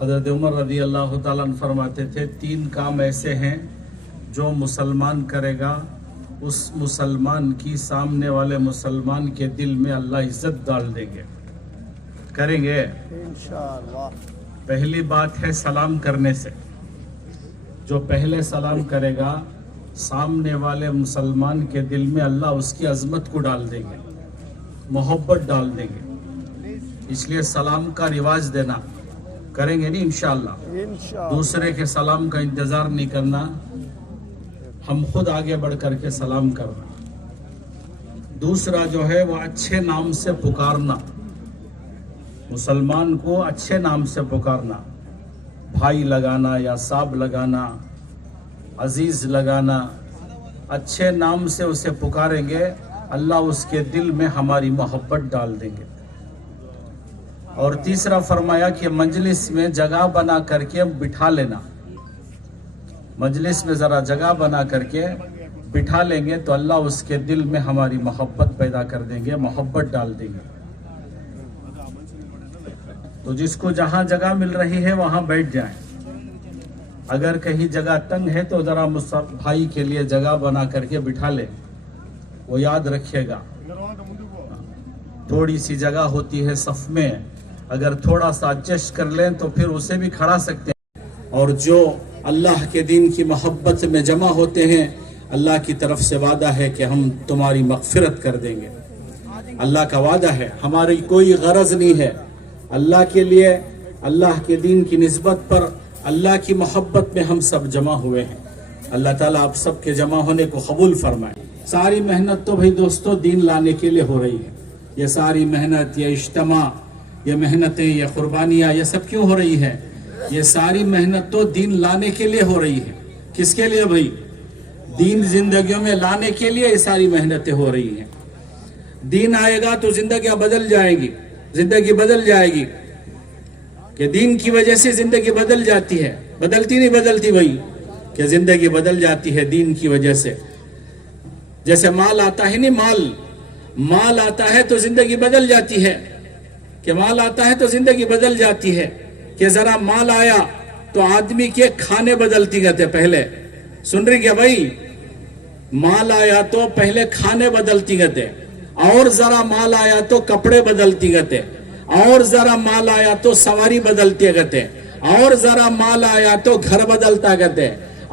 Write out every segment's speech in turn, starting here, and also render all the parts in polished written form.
حضرت عمر رضی اللہ تعالیٰ عنہ فرماتے تھے 3 کام ایسے ہیں جو مسلمان کرے گا اس مسلمان کی سامنے والے مسلمان کے دل میں اللہ عزت ڈال دیں گے. کریں گے انشاءاللہ. پہلی بات ہے سلام کرنے سے. جو پہلے سلام کرے گا سامنے والے مسلمان کے دل میں اللہ اس کی عظمت کو ڈال دیں گے, محبت ڈال دیں گے. اس لیے سلام کا رواج دینا. کریں گے نہیں انشاءاللہ. دوسرے کے سلام کا انتظار نہیں کرنا, ہم خود آگے بڑھ کر کے سلام کرنا. دوسرا جو ہے وہ اچھے نام سے پکارنا. مسلمان کو اچھے نام سے پکارنا, بھائی لگانا یا صاحب لگانا, عزیز لگانا. اچھے نام سے اسے پکاریں گے اللہ اس کے دل میں ہماری محبت ڈال دیں گے. اور تیسرا فرمایا کہ مجلس میں جگہ بنا کر کے بٹھا لینا. مجلس میں ذرا جگہ بنا کر کے بٹھا لیں گے تو اللہ اس کے دل میں ہماری محبت پیدا کر دیں گے, محبت ڈال دیں گے. تو جس کو جہاں جگہ مل رہی ہے وہاں بیٹھ جائیں. اگر کہیں جگہ تنگ ہے تو ذرا بھائی کے لیے جگہ بنا کر کے بٹھا لیں. وہ یاد رکھے گا تھوڑی سی جگہ ہوتی ہے صف میں, اگر تھوڑا سا ایڈجسٹ کر لیں تو پھر اسے بھی کھڑا سکتے ہیں. اور جو اللہ کے دین کی محبت میں جمع ہوتے ہیں اللہ کی طرف سے وعدہ ہے کہ ہم تمہاری مغفرت کر دیں گے. اللہ کا وعدہ ہے, ہماری کوئی غرض نہیں ہے. اللہ کے لیے, اللہ کے دین کی نسبت پر, اللہ کی محبت میں ہم سب جمع ہوئے ہیں. اللہ تعالیٰ آپ سب کے جمع ہونے کو قبول فرمائے. ساری محنت تو بھائی دوستو دین لانے کے لیے ہو رہی ہے. یہ ساری محنت, یہ اجتماع, یہ محنتیں, یہ قربانیاں, یہ سب کیوں ہو رہی ہے؟ یہ ساری محنت تو دین لانے کے لیے ہو رہی ہے. کس کے لیے بھائی؟ دین زندگیوں میں لانے کے لیے یہ ساری محنتیں ہو رہی ہیں. دین آئے گا تو زندگیاں بدل جائیں گی, زندگی بدل جائے گی. کہ دین کی وجہ سے زندگی بدل جاتی ہے. بدلتی نہیں بدلتی بھائی؟ کہ زندگی بدل جاتی ہے دین کی وجہ سے. جیسے مال آتا ہے نہیں, مال آتا ہے تو زندگی بدل جاتی ہے. کہ مال آتا ہے تو زندگی بدل جاتی ہے. کہ ذرا مال آیا تو آدمی کے کھانے بدلتی گئے تھے پہلے. سن رہی کیا بھائی؟ مال آیا تو پہلے کھانے بدلتی گئے تھے, اور ذرا مال آیا تو کپڑے بدلتی گئے تھے, اور ذرا مال آیا تو سواری بدلتے گئے تھے, اور ذرا مال آیا تو گھر بدلتا گئے تھے,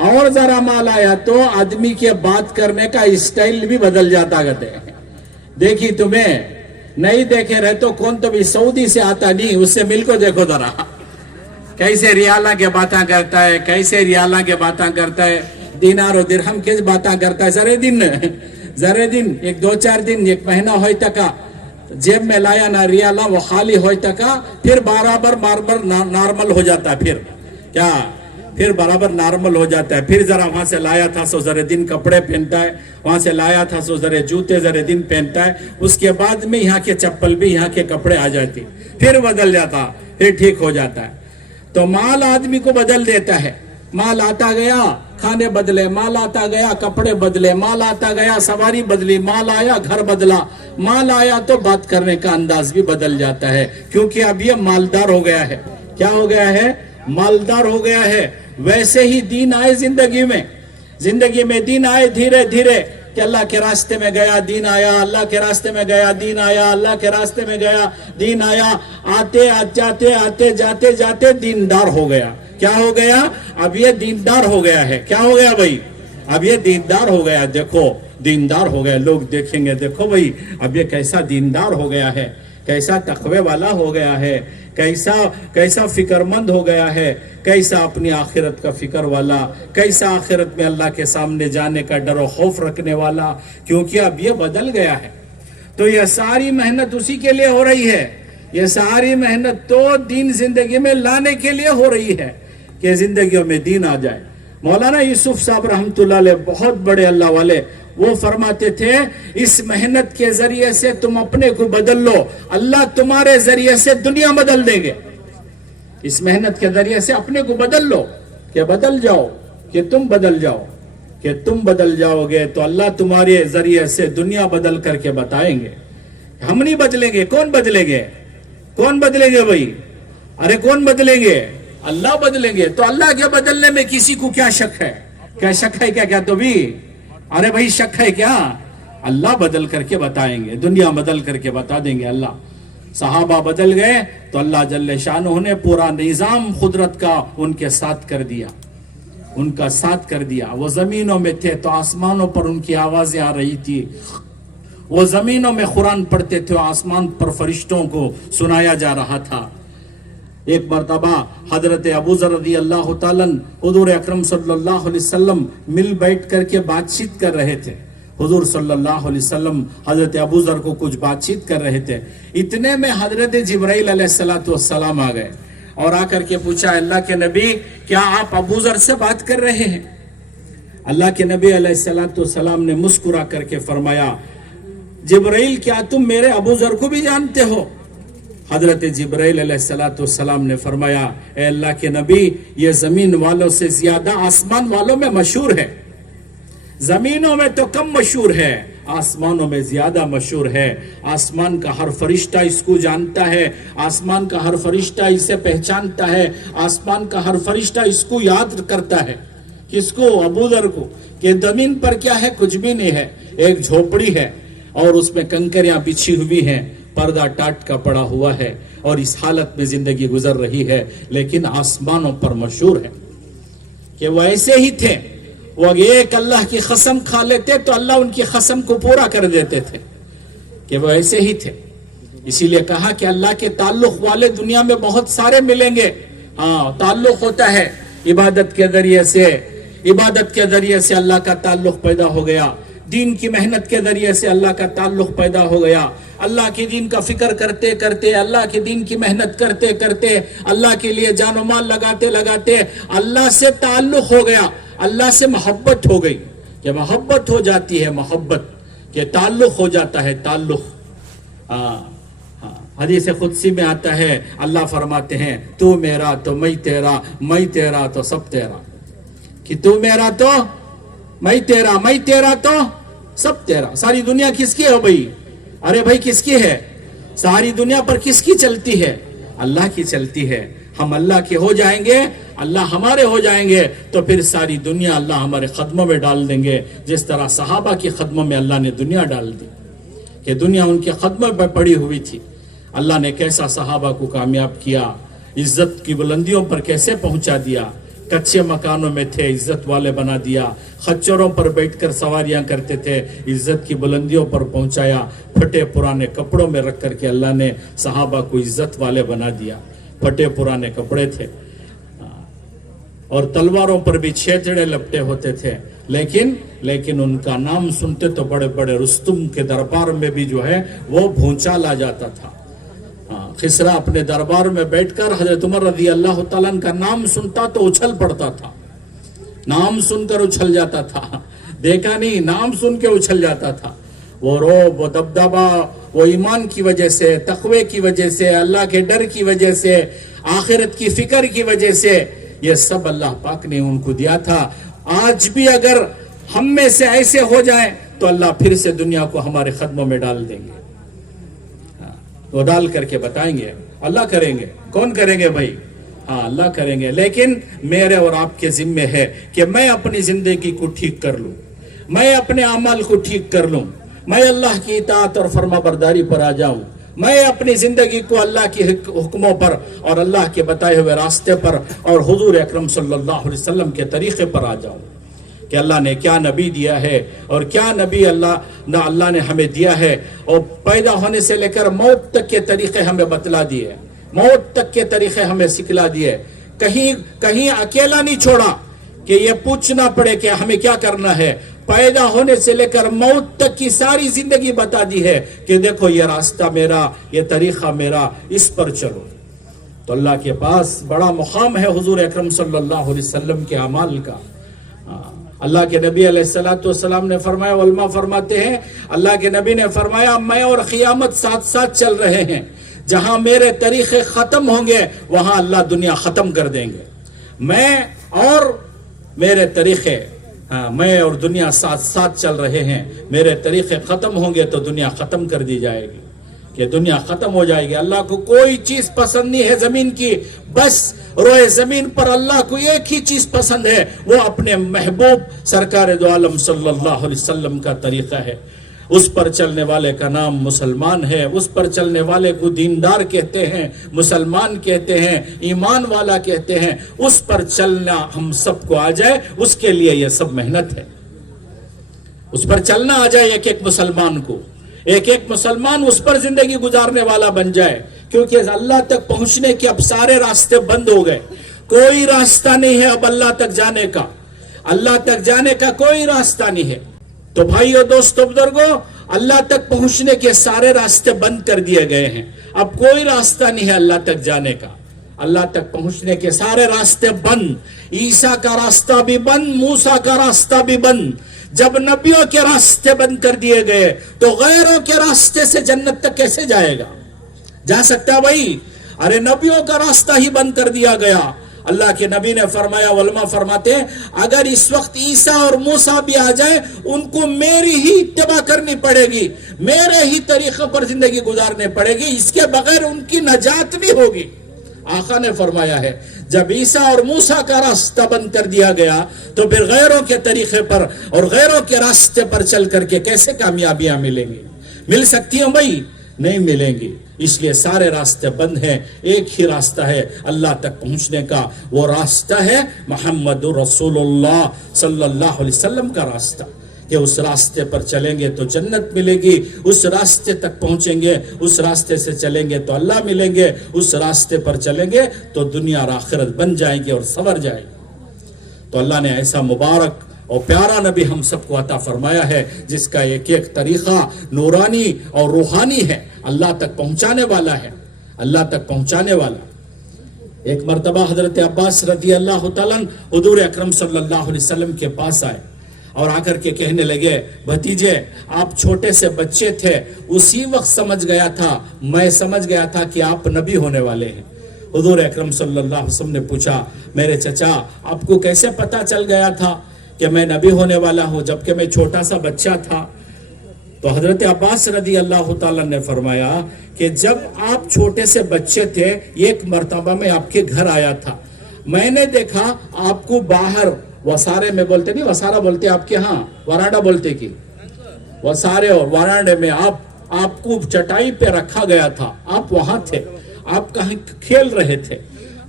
اور ذرا مال آیا تو آدمی کے بات کرنے کا اسٹائل بھی بدل جاتا گئے تھے. دیکھی تمہیں نہیں دیکھے رہے تو کون تو بھی سعودی سے آتا نہیں, اس سے مل کو دیکھو ذرا کیسے ریالہ کے باتاں کرتا ہے, کیسے ریالہ کے باتاں کرتا ہے, دینار و درہم کس باتاں کرتا ہے. زرے دن 1-2-4 دن 1 مہینہ ہوئی تکا جیب میں لایا نہ ریالہ, وہ خالی ہوئی تکا, پھر برابر نارمل ہو جاتا ہے. پھر کیا, پھر برابر نارمل ہو جاتا ہے. پھر ذرا وہاں سے لایا تھا سو ذرے دن کپڑے پہنتا ہے, وہاں سے لایا تھا سو ذرے جوتے ذرے دن پہنتا ہے. اس کے بعد میں یہاں کے چپل بھی یہاں کے کپڑے آ جاتی, پھر بدل جاتا, پھر ٹھیک ہو جاتا ہے. تو مال آدمی کو بدل دیتا ہے. مال آتا گیا کھانے بدلے, مال آتا گیا کپڑے بدلے, مال آتا گیا سواری بدلی, مال آیا گھر بدلا, مال آیا تو بات کرنے کا انداز بھی بدل جاتا ہے. کیونکہ اب یہ مالدار ہو گیا ہے. کیا ہو گیا ہے؟ مالدار ہو گیا ہے. ویسے ہی دین آئے زندگی میں دین آئے دھیرے دھیرے, کہ اللہ کے راستے میں گیا دین آیا, اللہ کے راستے میں گیا دین آیا, اللہ کے راستے میں گیا دین آیا. آتے جاتے دیندار ہو گیا. کیا ہو گیا؟ اب یہ دیندار ہو گیا ہے. کیا ہو گیا بھائی؟ اب یہ دیندار ہو گیا. دیکھو دیندار ہو گیا, لوگ دیکھیں گے دیکھو بھائی اب یہ کیسا دیندار ہو گیا ہے, کیسا تقوی والا ہو گیا ہے, کیسا فکر مند ہو گیا ہے, کیسا اپنی آخرت کا فکر والا, کیسا آخرت میں اللہ کے سامنے جانے کا ڈر و خوف رکھنے والا. کیونکہ اب یہ بدل گیا ہے. تو یہ ساری محنت اسی کے لیے ہو رہی ہے. یہ ساری محنت تو دین زندگی میں لانے کے لیے ہو رہی ہے کہ زندگیوں میں دین آ جائے. مولانا یوسف صاحب رحمت اللہ علیہ بہت بڑے اللہ والے, وہ فرماتے تھے اس محنت کے ذریعے سے تم اپنے کو بدل لو, اللہ تمہارے ذریعے سے دنیا بدل دیں گے. اس محنت کے ذریعے سے اپنے کو بدل لو, کہ بدل جاؤ, کہ تم بدل جاؤ, کہ تم بدل جاؤ گے تو اللہ تمہارے ذریعے سے دنیا بدل کر کے بتائیں گے. ہم نہیں بدلیں گے, کون بدلیں گے؟ کون بدلیں گے بھائی؟ ارے کون بدلیں گے؟ اللہ بدلیں گے تو اللہ کے بدلنے میں کسی کو کیا شک ہے؟ کیا شک ہے کیا تو بھی؟ ارے بھائی شک ہے کیا؟ اللہ بدل کر کے بتائیں گے، دنیا بدل کر کے بتا دیں گے اللہ۔ صحابہ بدل گئے تو اللہ جل شانہ نے پورا نظام قدرت کا ان کے ساتھ کر دیا، ان کا ساتھ کر دیا۔ وہ زمینوں میں تھے تو آسمانوں پر ان کی آوازیں آ رہی تھی، وہ زمینوں میں قرآن پڑھتے تھے، آسمان پر فرشتوں کو سنایا جا رہا تھا۔ ایک مرتبہ حضرت ابو ذر رضی اللہ تعالیٰ حضور اکرم صلی اللہ علیہ وسلم مل بیٹھ کر کے بات چیت کر رہے تھے۔ حضور صلی اللہ علیہ وسلم حضرت ابو ذر کو کچھ بات چیت کر رہے تھے، اتنے میں حضرت جبرائیل علیہ السلام آ گئے اور آ کر کے پوچھا، اللہ کے نبی کیا آپ ابو ذر سے بات کر رہے ہیں؟ اللہ کے نبی علیہ السلام نے مسکرا کر کے فرمایا، جبرائیل کیا تم میرے ابو ذر کو بھی جانتے ہو؟ حضرت جبرائیل علیہ السلام نے فرمایا، اے اللہ کے نبی یہ زمین والوں سے زیادہ آسمان والوں میں مشہور ہے، زمینوں میں تو کم مشہور ہے، آسمانوں میں زیادہ مشہور ہے۔ آسمان کا ہر فرشتہ اس کو جانتا ہے، آسمان کا ہر فرشتہ اسے پہچانتا ہے، آسمان کا ہر فرشتہ اس کو یاد کرتا ہے۔ کس کو؟ ابو ذر کو، کہ زمین پر کیا ہے؟ کچھ بھی نہیں ہے، ایک جھوپڑی ہے اور اس میں کنکریاں بچھی ہوئی ہیں، پردہ ٹاٹ کا پڑا ہوا ہے اور اس حالت میں زندگی گزر رہی ہے، لیکن آسمانوں پر مشہور ہے کہ وہ ایسے ہی تھے۔ وہ ایک اللہ کی قسم کھا لیتے تو اللہ ان کی قسم کو پورا کر دیتے تھے کہ وہ ایسے ہی تھے۔ اسی لیے کہا کہ اللہ کے تعلق والے دنیا میں بہت سارے ملیں گے۔ ہاں، تعلق ہوتا ہے عبادت کے ذریعے سے، عبادت کے ذریعے سے اللہ کا تعلق پیدا ہو گیا، دین کی محنت کے ذریعے سے اللہ کا تعلق پیدا ہو گیا، اللہ کے دین کا فکر کرتے کرتے، اللہ کے دین کی محنت کرتے کرتے، اللہ کے لیے جان و مال لگاتے لگاتے اللہ سے تعلق ہو گیا، اللہ سے محبت ہو گئی۔ کہ محبت ہو جاتی ہے، محبت کہ تعلق ہو جاتا ہے، تعلق۔ حدیث قدسی میں آتا ہے، اللہ فرماتے ہیں، تو میرا تو میں تیرا، میں تیرا تو سب تیرا۔ کہ تو میرا تو میں تیرا، میں تیرا تو سب تیرا۔ ساری دنیا کس کی ہے بھائی؟ ارے بھائی کس کی ہے؟ ساری دنیا پر کس کی چلتی ہے؟ اللہ کی چلتی ہے۔ ہم اللہ کے ہو جائیں گے، اللہ ہمارے ہو جائیں گے تو پھر ساری دنیا اللہ ہمارے قدموں میں ڈال دیں گے، جس طرح صحابہ کی قدموں میں اللہ نے دنیا ڈال دی کہ دنیا ان کے قدموں پر پڑی ہوئی تھی۔ اللہ نے کیسا صحابہ کو کامیاب کیا، عزت کی بلندیوں پر کیسے پہنچا دیا۔ کچے مکانوں میں تھے، عزت والے بنا دیا، خچروں پر بیٹھ کر سواریاں کرتے تھے، عزت کی بلندیوں پر پہنچایا۔ پھٹے پرانے کپڑوں میں رکھ کر کے اللہ نے صحابہ کو عزت والے بنا دیا۔ پھٹے پرانے کپڑے تھے اور تلواروں پر بھی چھیدڑے لپٹے ہوتے تھے، لیکن ان کا نام سنتے تو بڑے بڑے رستم کے دربار میں بھی جو ہے وہ بھونچال آ جاتا تھا۔ خسرا اپنے دربار میں بیٹھ کر حضرت عمر رضی اللہ تعالیٰ کا نام سنتا تو اچھل پڑتا تھا، نام سن کر اچھل جاتا تھا، دیکھا نہیں، نام سن کے اچھل جاتا تھا۔ وہ روب، وہ دبدبا، وہ ایمان کی وجہ سے، تقوی کی وجہ سے، اللہ کے ڈر کی وجہ سے، آخرت کی فکر کی وجہ سے، یہ سب اللہ پاک نے ان کو دیا تھا۔ آج بھی اگر ہم میں سے ایسے ہو جائیں تو اللہ پھر سے دنیا کو ہمارے قدموں میں ڈال دیں گے، وہ ڈال کر کے بتائیں گے، اللہ کریں گے۔ کون کریں گے بھائی؟ ہاں، اللہ کریں گے۔ لیکن میرے اور آپ کے ذمہ ہے کہ میں اپنی زندگی کو ٹھیک کر لوں، میں اپنے اعمال کو ٹھیک کر لوں، میں اللہ کی اطاعت اور فرما برداری پر آ جاؤں، میں اپنی زندگی کو اللہ کی حکموں پر اور اللہ کے بتائے ہوئے راستے پر اور حضور اکرم صلی اللہ علیہ وسلم کے طریقے پر آ جاؤں کہ اللہ نے کیا نبی دیا ہے اور کیا نبی اللہ نے ہمیں دیا ہے، اور پیدا ہونے سے لے کر موت تک کے طریقے ہمیں بتلا دیے، موت تک کے طریقے ہمیں سکھلا دیے۔ کہیں اکیلا نہیں چھوڑا کہ یہ پوچھنا پڑے کہ ہمیں کیا کرنا ہے۔ پیدا ہونے سے لے کر موت تک کی ساری زندگی بتا دی ہے کہ دیکھو یہ راستہ میرا، یہ طریقہ میرا، اس پر چلو۔ تو اللہ کے پاس بڑا مقام ہے حضور اکرم صلی اللہ علیہ وسلم کے اعمال کا۔ اللہ کے نبی علیہ السلام نے فرمایا، علماء فرماتے ہیں، اللہ کے نبی نے فرمایا، میں اور قیامت ساتھ ساتھ چل رہے ہیں، جہاں میرے طریقے ختم ہوں گے وہاں اللہ دنیا ختم کر دیں گے۔ میں اور میرے طریقے، میں اور دنیا ساتھ ساتھ چل رہے ہیں، میرے طریقے ختم ہوں گے تو دنیا ختم کر دی جائے گی۔ کہ دنیا ختم ہو جائے گی. اللہ کو کوئی چیز پسند نہیں ہے زمین کی, بس روئے زمین پر اللہ کو ایک ہی چیز پسند ہے, وہ اپنے محبوب سرکار دو عالم صلی اللہ علیہ وسلم کا طریقہ ہے. اس پر چلنے والے کا نام مسلمان ہے, اس پر چلنے والے کو دیندار کہتے ہیں, مسلمان کہتے ہیں, ایمان والا کہتے ہیں. اس پر چلنا ہم سب کو آ جائے, اس کے لیے یہ سب محنت ہے. اس پر چلنا آ جائے ایک ایک مسلمان کو, ایک ایک مسلمان اس پر زندگی گزارنے والا بن جائے, کیونکہ اللہ تک پہنچنے کے اب سارے راستے بند ہو گئے. کوئی راستہ نہیں ہے اب اللہ تک جانے کا, اللہ تک جانے کا کوئی راستہ نہیں ہے. تو بھائیو, دوستو, بزرگو, اللہ تک پہنچنے کے سارے راستے بند کر دیے گئے ہیں. اب کوئی راستہ نہیں ہے اللہ تک جانے کا. اللہ تک پہنچنے کے سارے راستے بند. عیسیٰ کا راستہ بھی بند, موسیٰ کا راستہ بھی بند. جب نبیوں کے راستے بند کر دیے گئے تو غیروں کے راستے سے جنت تک کیسے جائے گا؟ جا سکتا ہے بھائی؟ ارے نبیوں کا راستہ ہی بند کر دیا گیا. اللہ کے نبی نے فرمایا, علماء فرماتے ہیں, اگر اس وقت عیسیٰ اور موسیٰ بھی آ جائے, ان کو میری ہی اتباع کرنی پڑے گی, میرے ہی طریقے پر زندگی گزارنے پڑے گی, اس کے بغیر ان کی نجات نہیں ہوگی. آقا نے فرمایا ہے, جب عیسیٰ اور موسیٰ کا راستہ بند کر دیا گیا تو پھر غیروں کے طریقے پر اور غیروں کے راستے پر چل کر کے کیسے کامیابیاں ملیں گی؟ مل سکتی ہیں بھائی؟ نہیں ملیں گی. اس لیے سارے راستے بند ہیں. ایک ہی راستہ ہے اللہ تک پہنچنے کا, وہ راستہ ہے محمد رسول اللہ صلی اللہ علیہ وسلم کا راستہ, کہ اس راستے پر چلیں گے تو جنت ملے گی, اس راستے تک پہنچیں گے, اس راستے سے چلیں گے تو اللہ ملیں گے, اس راستے پر چلیں گے تو دنیا اور آخرت بن جائیں گے اور سنور جائیں گے. تو اللہ نے ایسا مبارک اور پیارا نبی ہم سب کو عطا فرمایا ہے, جس کا ایک ایک طریقہ نورانی اور روحانی ہے, اللہ تک پہنچانے والا ہے, اللہ تک پہنچانے والا. ایک مرتبہ حضرت عباس رضی اللہ تعالیٰ حضور اکرم صلی اللہ علیہ وسلم کے پاس آئے اور آ کر کے کہنے لگے, بھتیجے آپ چھوٹے سے بچے تھے, اسی وقت سمجھ گیا تھا, میں سمجھ گیا تھا کہ آپ نبی ہونے والے ہیں. حضور اکرم صلی اللہ علیہ وسلم نے پوچھا, میرے چچا آپ کو کیسے پتا چل گیا تھا کہ میں نبی ہونے والا ہوں جبکہ میں چھوٹا سا بچہ تھا؟ تو حضرت عباس رضی اللہ تعالیٰ نے فرمایا کہ جب آپ چھوٹے سے بچے تھے, ایک مرتبہ میں آپ کے گھر آیا تھا, میں نے دیکھا آپ کو باہر وسارے میں, بولتے نہیں وسارا بولتے آپ کے ہاں, وراڈا بولتے کی, وسارے اور وراڈے میں آپ کو چٹائی پہ رکھا گیا تھا, آپ وہاں تھے, آپ کہیں کھیل رہے تھے.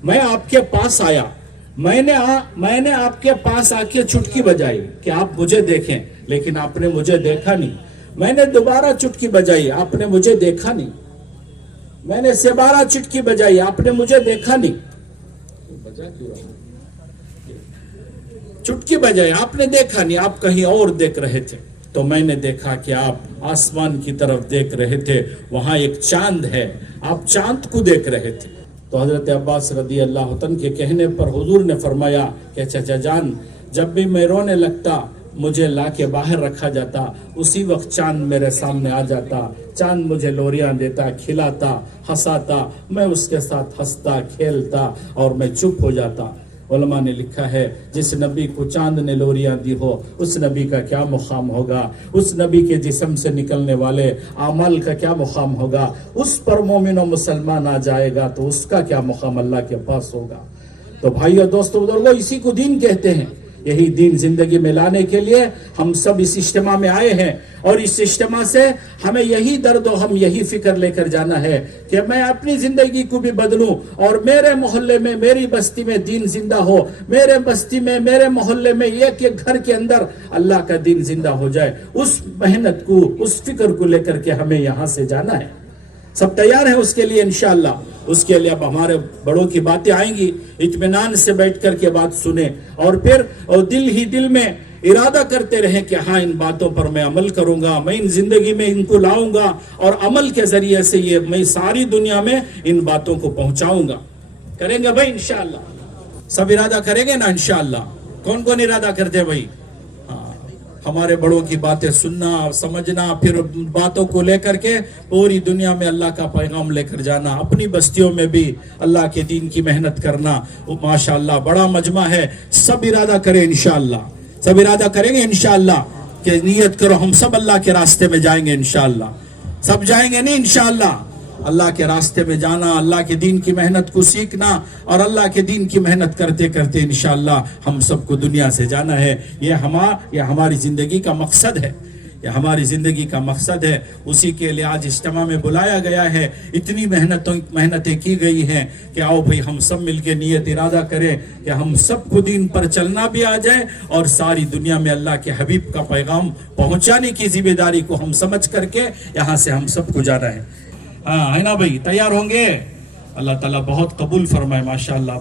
میں آپ کے پاس آیا, میں نے آپ کے پاس آ کے چٹکی بجائی کہ آپ مجھے دیکھیں, لیکن آپ نے مجھے دیکھا نہیں. میں نے دوبارہ چٹکی بجائی, آپ نے مجھے دیکھا نہیں. میں نے دوبارہ چٹکی بجائی, آپ نے مجھے دیکھا نہیں. چٹکی بجائی, آپ نے دیکھا نہیں, آپ کہیں اور دیکھ رہے تھے. تو میں نے دیکھا کہ آپ آسمان کی طرف دیکھ رہے تھے, وہاں ایک چاند ہے, آپ چاند کو دیکھ رہے تھے. تو حضرت عباس رضی اللہ عنہ کے کہنے پر حضور نے فرمایا کہ چچا جان, جب بھی میں رونے لگتا مجھے لا کے باہر رکھا جاتا, اسی وقت چاند میرے سامنے آ جاتا, چاند مجھے لوریاں دیتا, کھلاتا, ہنساتا, میں اس کے ساتھ ہنستا کھیلتا اور میں چپ ہو جاتا. علماء نے لکھا ہے, جس نبی کو چاند نے لوریاں دی ہو اس نبی کا کیا مقام ہوگا, اس نبی کے جسم سے نکلنے والے اعمال کا کیا مقام ہوگا, اس پر مومن و مسلمان آ جائے گا تو اس کا کیا مقام اللہ کے پاس ہوگا. تو بھائیو, دوستو, بزرگو, اسی کو دین کہتے ہیں. یہی دین زندگی میں لانے کے لیے ہم سب اس اجتماع میں آئے ہیں, اور اس اجتماع سے ہمیں یہی درد و ہم یہی فکر لے کر جانا ہے کہ میں اپنی زندگی کو بھی بدلوں اور میرے محلے میں, میری بستی میں دین زندہ ہو, میرے بستی میں, میرے محلے میں, ایک ایک گھر کے اندر اللہ کا دین زندہ ہو جائے. اس محنت کو, اس فکر کو لے کر کے ہمیں یہاں سے جانا ہے. سب تیار ہیں اس کے لیے انشاءاللہ؟ اس کے لیے اب ہمارے بڑوں کی باتیں آئیں گی, اطمینان سے بیٹھ کر کے بات سنیں, اور پھر دل ہی دل میں ارادہ کرتے رہیں کہ ہاں ان باتوں پر میں عمل کروں گا, میں ان زندگی میں ان کو لاؤں گا, اور عمل کے ذریعے سے یہ میں ساری دنیا میں ان باتوں کو پہنچاؤں گا. کریں گے بھائی انشاءاللہ؟ سب ارادہ کریں گے نا انشاءاللہ؟ کون کون ارادہ کرتے بھائی؟ ہمارے بڑوں کی باتیں سننا, سمجھنا, پھر باتوں کو لے کر کے پوری دنیا میں اللہ کا پیغام لے کر جانا, اپنی بستیوں میں بھی اللہ کے دین کی محنت کرنا. ماشاءاللہ بڑا مجمع ہے, سب ارادہ کریں انشاءاللہ, سب ارادہ کریں گے انشاءاللہ کہ نیت کرو ہم سب اللہ کے راستے میں جائیں گے انشاءاللہ. سب جائیں گے نہیں انشاءاللہ. اللہ کے راستے میں جانا, اللہ کے دین کی محنت کو سیکھنا, اور اللہ کے دین کی محنت کرتے کرتے انشاءاللہ ہم سب کو دنیا سے جانا ہے. یہ ہماری زندگی کا مقصد ہے, یہ ہماری زندگی کا مقصد ہے. اسی کے لیے آج اجتماع میں بلایا گیا ہے. اتنی محنتیں کی گئی ہیں کہ آؤ بھئی ہم سب مل کے نیت ارادہ کریں کہ ہم سب کو دین پر چلنا بھی آ جائے, اور ساری دنیا میں اللہ کے حبیب کا پیغام پہنچانے کی ذمہ داری کو ہم سمجھ کر کے یہاں سے ہم سب کو جانا ہے. ہاں ہے نا بھئی, تیار ہوں گے؟ اللہ تعالیٰ بہت قبول فرمائے. ماشاءاللہ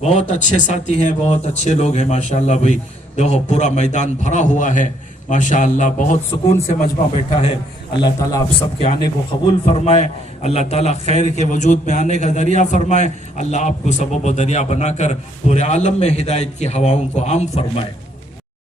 بہت اچھے ساتھی ہیں, بہت اچھے لوگ ہیں ماشاءاللہ بھئی. دیکھو پورا میدان بھرا ہوا ہے ماشاءاللہ, بہت سکون سے مجمع بیٹھا ہے. اللہ تعالیٰ آپ سب کے آنے کو قبول فرمائے. اللہ تعالیٰ خیر کے وجود میں آنے کا ذریعہ فرمائے. اللہ آپ کو سبب و ذریعہ بنا کر پورے عالم میں ہدایت کی ہواؤں کو عام فرمائے.